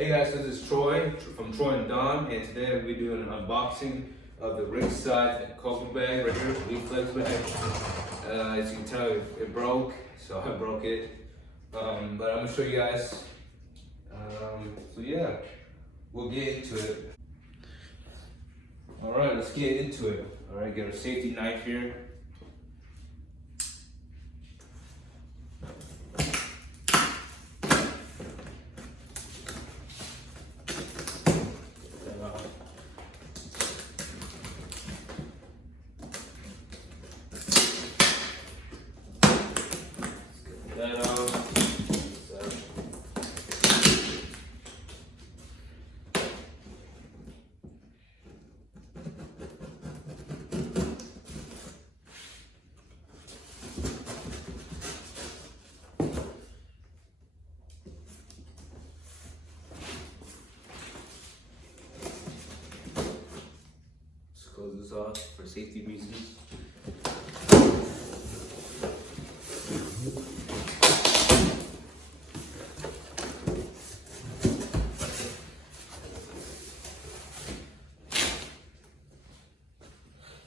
Hey guys, this is Troy from Troy and Don, and today we'll be doing an unboxing of the Ringside Cobra bag right here, Reflex bag. As you can tell, it broke, so I broke it. But I'm gonna show you guys. So yeah, we'll get into it. All right, let's get into it. All right, get our safety knife here. That let's close this off for safety reasons.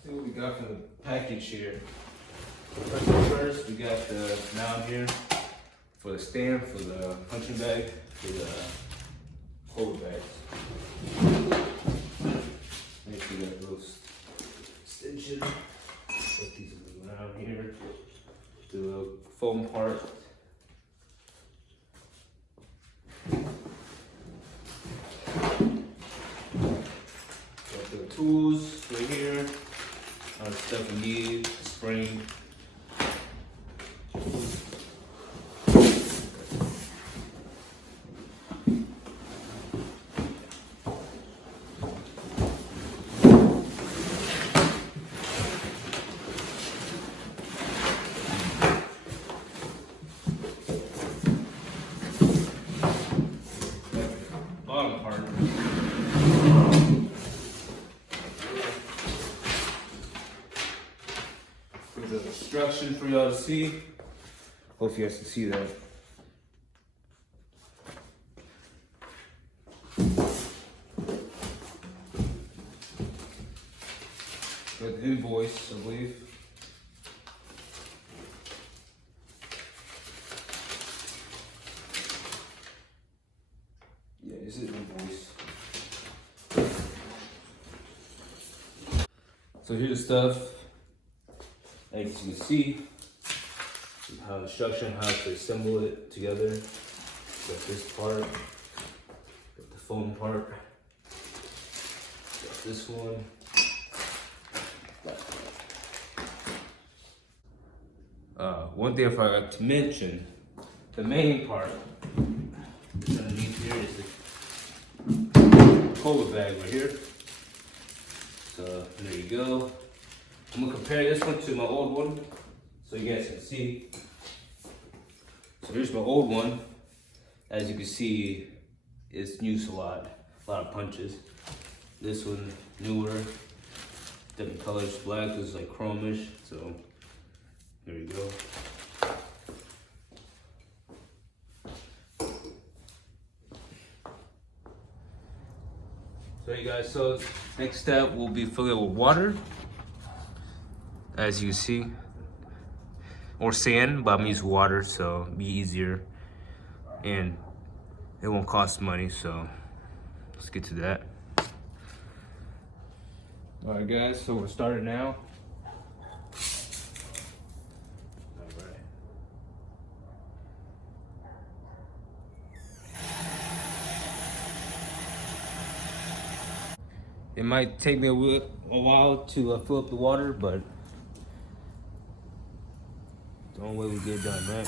See what we got from the package here. First, we got the mount here for the stand, for the punching bag, for the Cobra bags. Next, we got those extension. Put these around here. The foam part. Got the tools right here. Stuff we need, spring. Bottom part. The instructions for y'all to see. Hope you guys can see that. Got the invoice, I believe. Yeah, this is invoice. So here's the stuff. As you can see, we have instruction how to assemble it together. Got this part, got the foam part, got this one. One thing I forgot to mention, the main part underneath here is the Cobra bag right here. So there you go. I'm gonna compare this one to my old one so you guys can see. So here's my old one. As you can see, it's used a lot of punches. This one, newer, different colors. Black is like chromish, so there you go. So you guys, so next step will be filling it with water. As you see, or sand, but I'm using water, so it'll be easier and it won't cost money. So let's get to that. All right, guys. So we're starting now. All right. It might take me a while to fill up the water, but the only way we get it done, right?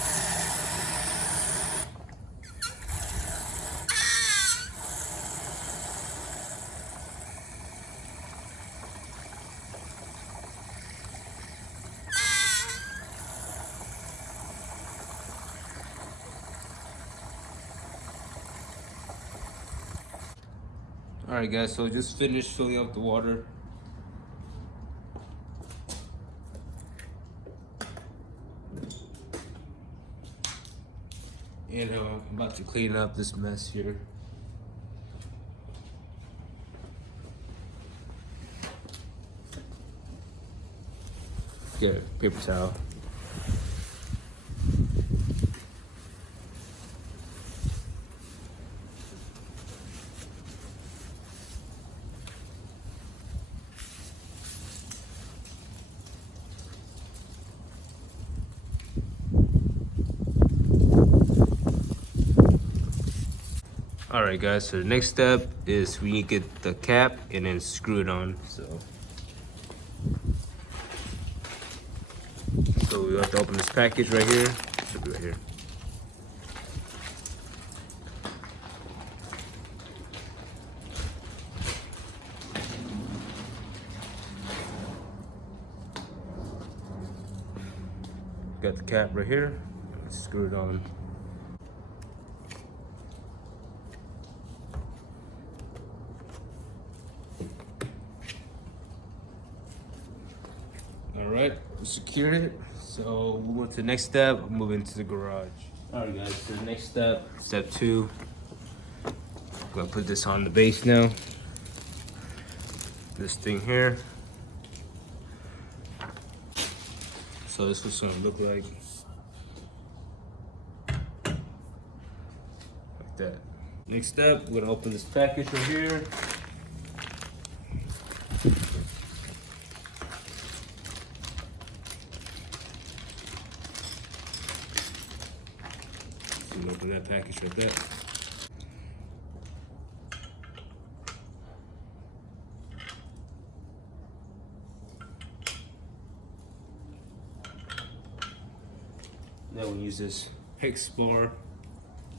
All right, guys, so just finished filling up the water. And I'm about to clean up this mess here. Get a paper towel. All right, guys, so the next step is we need to get the cap and then screw it on. So we have to open this package right here. Should be right here. Got the cap right here. Let's screw it on. All right, we secured it. So we went to the next step, we'll move into the garage. All right, guys, so the next step, step 2. I'm gonna put this on the base now. This thing here. So this is what it's gonna look like. Like that. Next step, we're gonna open this package right here. So we open that package like that. Now we'll use this hex bar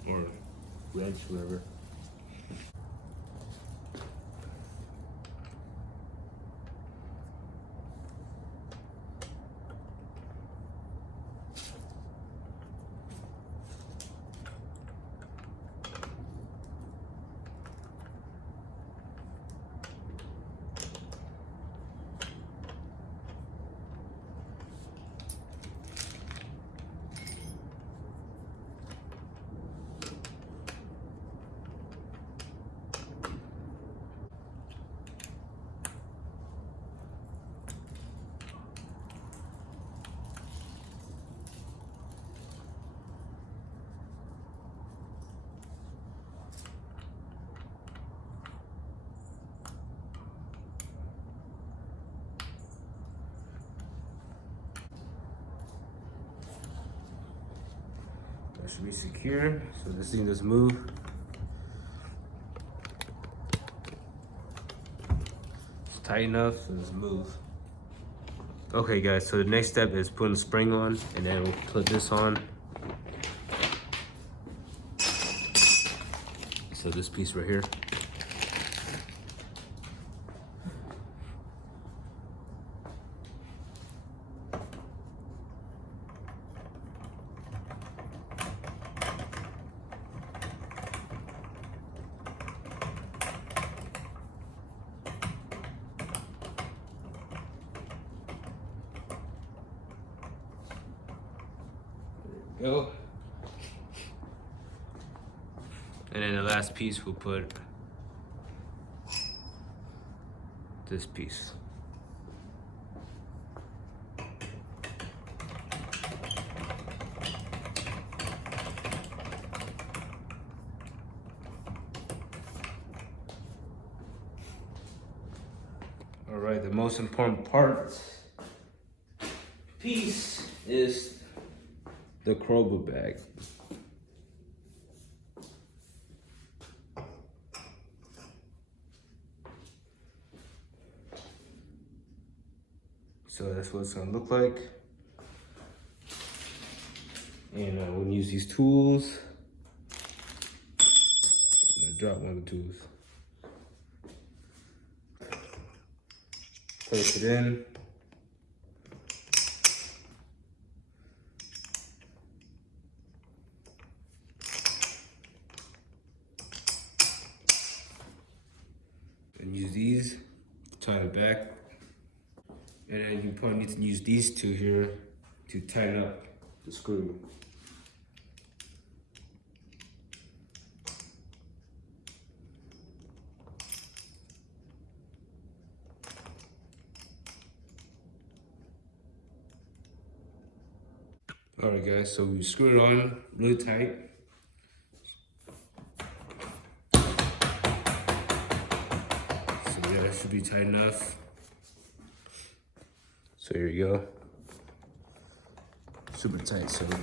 or wrench, whatever. That should be secure, so this thing doesn't move. It's tight enough, so it doesn't move. Okay, guys, so the next step is putting the spring on, and then we'll put this on. So this piece right here. Go. And then the last piece we'll put this piece. All right, the most important piece is the Cobra bag. So that's what it's gonna look like. And we're gonna use these tools. I dropped one of the tools. Place it in. And use these to tie it back. And then you probably need to use these two here to tighten up the screw. Alright guys, so we screw it on really tight. So yeah, that should be tight enough. So here you go. Super tight, so it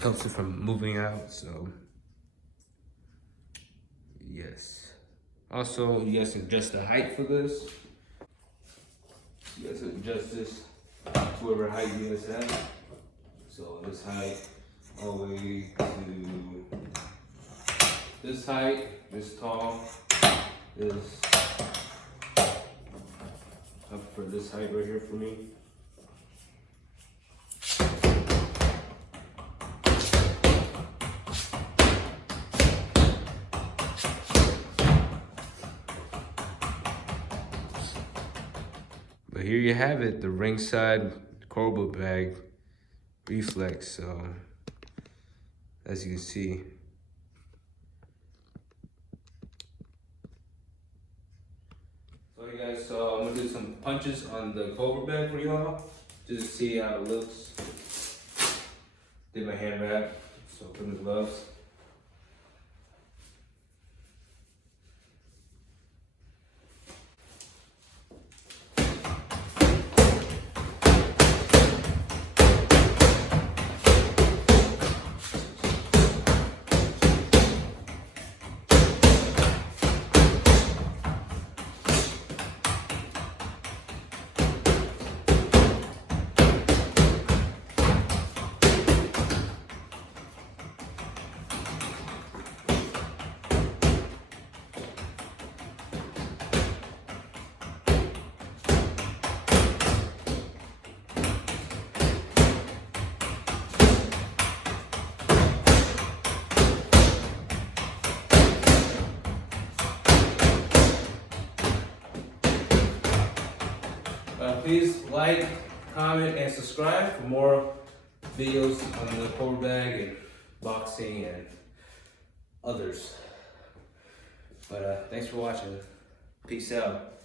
helps it from moving out, so yes. Also, you guys can adjust the height for this. You guys can adjust this to whatever height you guys have. So this height all the way to this height, this tall, this up for this height right here for me. But here you have it, the Ringside Cobra bag Reflex. So as you can see, so you guys, so I'm gonna do some punches on the Cobra bag for y'all, just to see how it looks. Did my hand wrap, so put in the gloves. Please like, comment, and subscribe for more videos on the Cobra bag and boxing and others. But thanks for watching. Peace out.